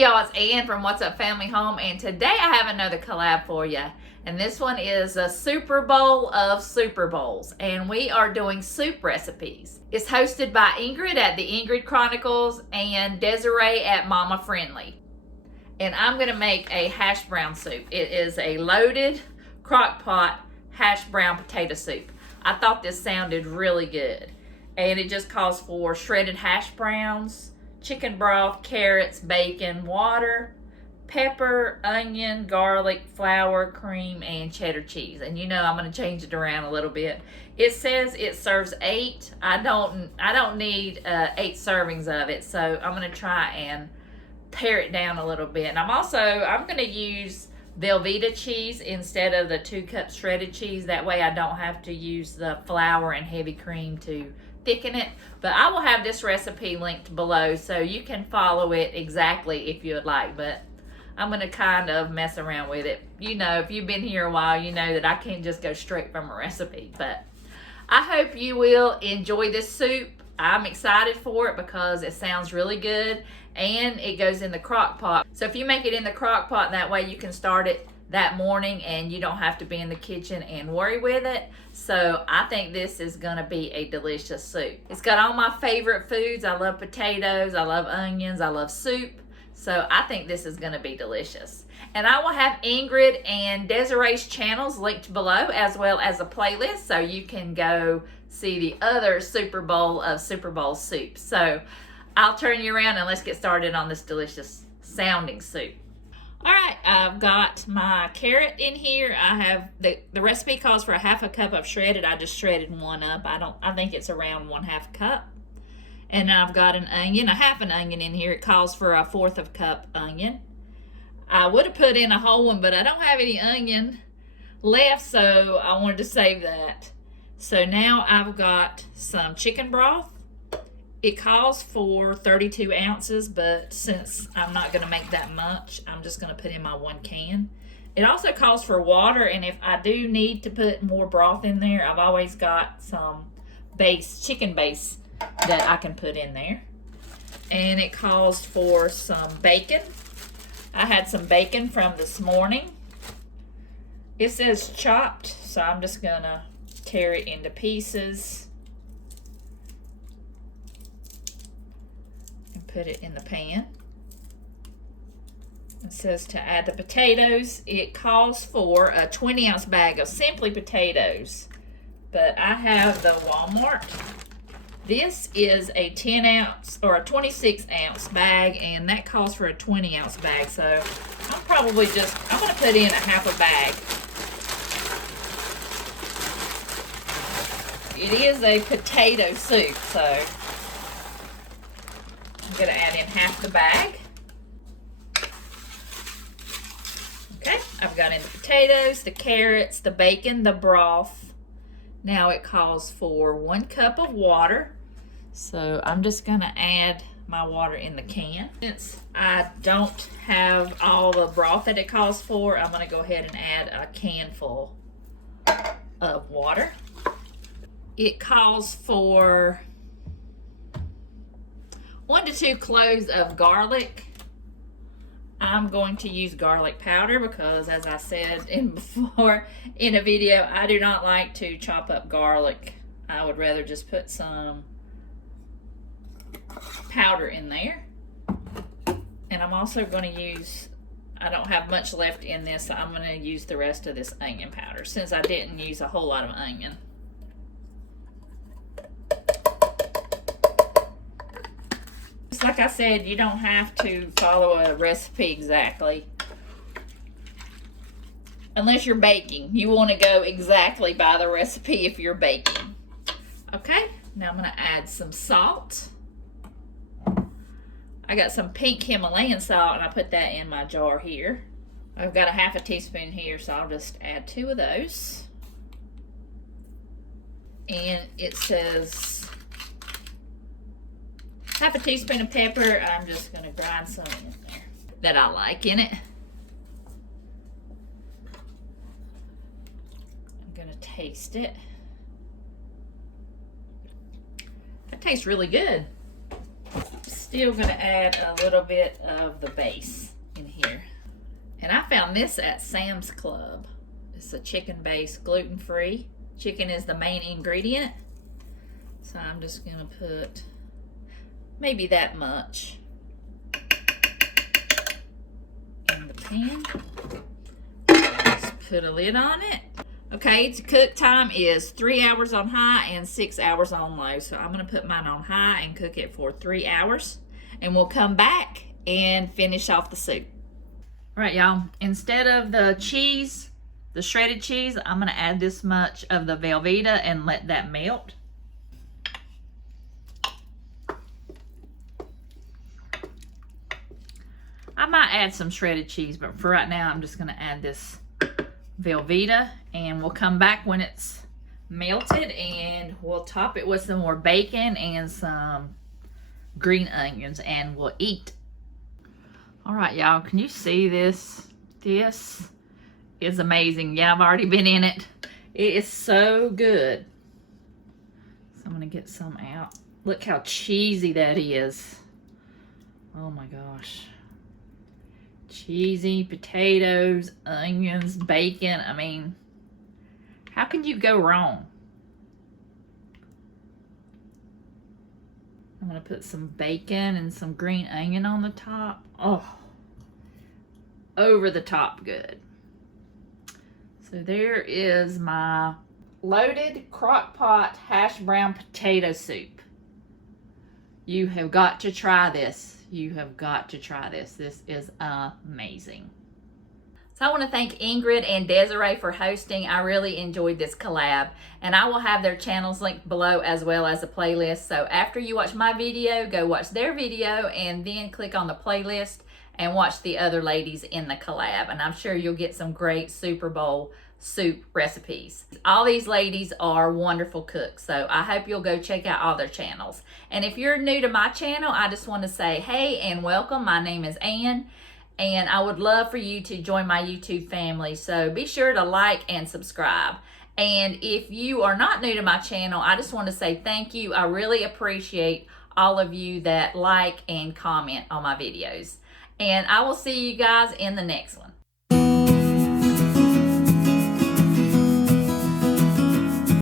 Hey y'all, it's Ann from What's Up Family Home, and today I have another collab for you. And this one is a Super Bowl of Souper Bowls, and we are doing soup recipes. It's hosted by Ingrid at the Ingrid Chronicles and Desiree at Momma Friendly. And I'm gonna make a hash brown soup. It is a loaded Crockpot hash brown potato soup. I thought this sounded really good. And it just calls for shredded hash browns, chicken broth, carrots, bacon, water, pepper, onion, garlic, flour, cream, and cheddar cheese. And you know I'm going to change it around a little bit. It says it serves 8. I don't need 8 servings of it, so I'm going to try and pare it down a little bit. And I'm going to use Velveeta cheese instead of the 2-cup shredded cheese. That way I don't have to use the flour and heavy cream to thicken it. But I will have this recipe linked below so you can follow it exactly if you would like. But I'm going to kind of mess around with it. You know, if you've been here a while, you know that I can't just go straight from a recipe. But I hope you will enjoy this soup. I'm excited for it because it sounds really good and it goes in the crock pot. So if you make it in the crock pot, that way you can start it that morning and you don't have to be in the kitchen and worry with it. So I think this is gonna be a delicious soup. It's got all my favorite foods. I love potatoes, I love onions, I love soup. So I think this is gonna be delicious. And I will have Ingrid and Desiree's channels linked below, as well as a playlist, so you can go see the other Super Bowl of Souper Bowl soup. So I'll turn you around and let's get started on this delicious sounding soup. All right, I've got my carrot in here. I have the recipe calls for a 1/2 cup of shredded. I just shredded one up. I think it's around 1/2 cup. And I've got an onion, a 1/2 onion in here. It calls for a 1/4 cup onion. I would have put in a whole one, but I don't have any onion left, so I wanted to save that. So now I've got some chicken broth. It calls for 32 ounces, but since I'm not going to make that much, I'm just going to put in my 1 can. It also calls for water, and if I do need to put more broth in there, I've always got some chicken base that I can put in there. And it calls for some bacon. I had some bacon from this morning. It says chopped, so I'm just going to tear it into pieces. Put it in the pan. It says to add the potatoes. It calls for a 20-ounce bag of simply potatoes, but I have the Walmart. This is a 10-ounce or a 26-ounce bag, and that calls for a 20-ounce bag. So I'm going to put in a 1/2 bag. It is a potato soup, so I'm going to add in 1/2 the bag. Okay, I've got in the potatoes, the carrots, the bacon, the broth. Now it calls for 1 cup of water. So I'm just going to add my water in the can. Since I don't have all the broth that it calls for, I'm going to go ahead and add a can full of water. It calls for 1 to 2 cloves of garlic. I'm going to use garlic powder because, as I said before in a video, I do not like to chop up garlic. I would rather just put some powder in there. And I'm also going to use, I don't have much left in this, so I'm going to use the rest of this onion powder since I didn't use a whole lot of onion. Like I said, you don't have to follow a recipe exactly. Unless you're baking. You want to go exactly by the recipe if you're baking. Okay, now I'm going to add some salt. I got some pink Himalayan salt, and I put that in my jar here. I've got a 1/2 teaspoon here, so I'll just add 2 of those. And it says 1/2 teaspoon of pepper. I'm just going to grind some in there that I like in it. I'm going to taste it. That tastes really good. still gonna add a little bit of the base in here. And I found this at Sam's Club. It's a chicken base, gluten-free. Chicken is the main ingredient. So I'm just gonna put maybe that much in the pan. Just put a lid on it. Okay, its cook time is 3 hours on high and 6 hours on low. So I'm gonna put mine on high and cook it for 3 hours. And we'll come back and finish off the soup. All right, y'all, instead of the cheese, the shredded cheese, I'm gonna add this much of the Velveeta and let that melt. I might add some shredded cheese, but for right now, I'm just gonna add this Velveeta, and we'll come back when it's melted and we'll top it with some more bacon and some green onions and we'll eat. All right, y'all, can you see this? This is amazing. Yeah, I've already been in it. It is so good. So I'm gonna get some out. Look how cheesy that is. Oh my gosh. Cheesy, potatoes, onions, bacon. I mean, how can you go wrong? I'm gonna put some bacon and some green onion on the top. Oh, over the top good. So there is my loaded Crockpot hash brown potato soup. You have got to try this. You have got to try this. This is amazing. So I want to thank Ingrid and Desiree for hosting. I really enjoyed this collab, and I will have their channels linked below as well as a playlist. So after you watch my video, go watch their video and then click on the playlist and watch the other ladies in the collab. And I'm sure you'll get some great Super Bowl soup recipes. All these ladies are wonderful cooks, so I hope you'll go check out all their channels. And if you're new to my channel, I just want to say hey and welcome. My name is Ann, and I would love for you to join my YouTube family, so be sure to like and subscribe. And if you are not new to my channel, I just want to say thank you. I really appreciate all of you that like and comment on my videos. And I will see you guys in the next one.